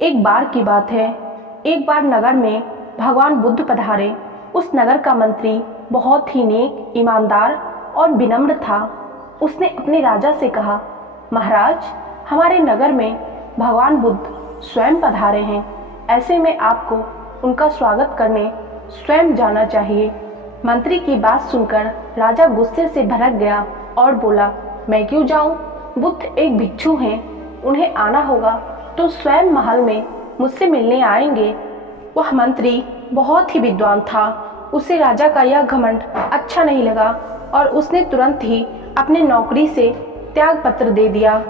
एक बार की बात है, एक बार नगर में भगवान बुद्ध पधारे। उस नगर का मंत्री बहुत ही नेक, ईमानदार और विनम्र था। उसने अपने राजा से कहा, महाराज, हमारे नगर में भगवान बुद्ध स्वयं पधारे हैं। ऐसे में आपको उनका स्वागत करने स्वयं जाना चाहिए। मंत्री की बात सुनकर राजा गुस्से से भड़क गया और बोला, मैं क्यों जाऊं? बुद्ध एक भिक्षु हैं, उन्हें आना होगा तो स्वयं महल में मुझसे मिलने आएंगे। वह मंत्री बहुत ही विद्वान था। उसे राजा का यह घमंड अच्छा नहीं लगा और उसने तुरंत ही अपने नौकरी से त्याग पत्र दे दिया।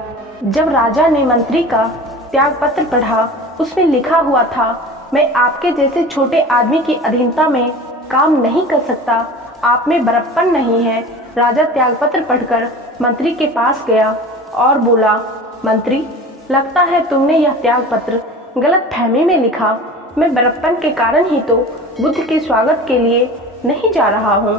जब राजा ने मंत्री का त्याग पत्र पढ़ा, उसमें लिखा हुआ था, मैं आपके जैसे छोटे आदमी की अधीनता में काम नहीं कर सकता, आप में बड़प्पन नहीं है। राजा त्याग पत्र पढ़कर मंत्री के पास गया और बोला, मंत्री, लगता है तुमने यह त्याग पत्र गलत फहमी में लिखा। मैं बड़प्पन के कारण ही तो बुद्ध के स्वागत के लिए नहीं जा रहा हूँ।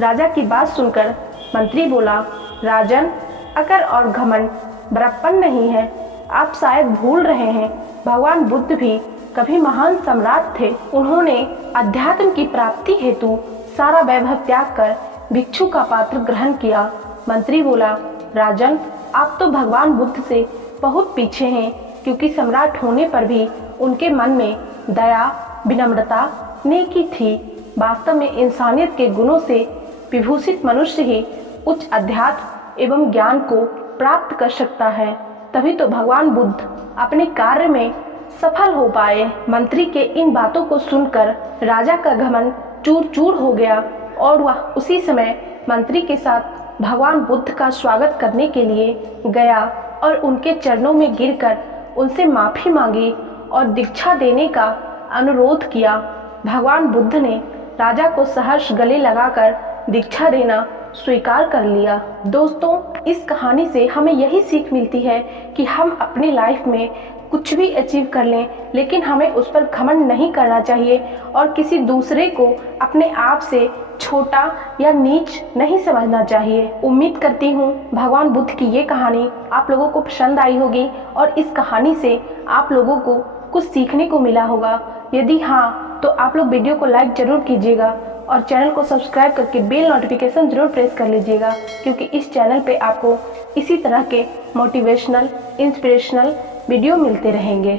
राजा की बात सुनकर मंत्री बोला, राजन, अकड़ और घमंड बड़प्पन नहीं है। आप शायद भूल रहे हैं, भगवान बुद्ध भी कभी महान सम्राट थे। उन्होंने अध्यात्म की प्राप्ति हेतु सारा वैभव त्याग कर भिक्षु का पात्र ग्रहण किया। मंत्री बोला, राजन, आप तो भगवान बुद्ध से बहुत पीछे हैं, क्योंकि सम्राट होने पर भी उनके मन में दया, विनम्रता, नेकी थी। वास्तव में इंसानियत के गुणों से विभूषित मनुष्य ही उच्च अध्यात्म एवं ज्ञान को प्राप्त कर सकता है। तभी तो भगवान बुद्ध अपने कार्य में सफल हो पाए। मंत्री के इन बातों को सुनकर राजा का घमंड चूर चूर हो गया और वह उसी समय मंत्री के साथ भगवान बुद्ध का स्वागत करने के लिए गया और उनके चरणों में गिरकर उनसे माफ़ी मांगी और दीक्षा देने का अनुरोध किया। भगवान बुद्ध ने राजा को सहर्ष गले लगाकर दीक्षा देना स्वीकार कर लिया। दोस्तों, इस कहानी से हमें यही सीख मिलती है कि हम अपनी लाइफ में कुछ भी अचीव कर लें, लेकिन हमें उस पर घमंड नहीं करना चाहिए और किसी दूसरे को अपने आप से छोटा या नीच नहीं समझना चाहिए। उम्मीद करती हूँ भगवान बुद्ध की ये कहानी आप लोगों को पसंद आई होगी और इस कहानी से आप लोगों को कुछ सीखने को मिला होगा। यदि हाँ, तो आप लोग वीडियो को लाइक जरूर कीजिएगा और चैनल को सब्सक्राइब करके बेल नोटिफिकेशन जरूर प्रेस कर लीजिएगा, क्योंकि इस चैनल पे आपको इसी तरह के मोटिवेशनल, इंस्पिरेशनल वीडियो मिलते रहेंगे।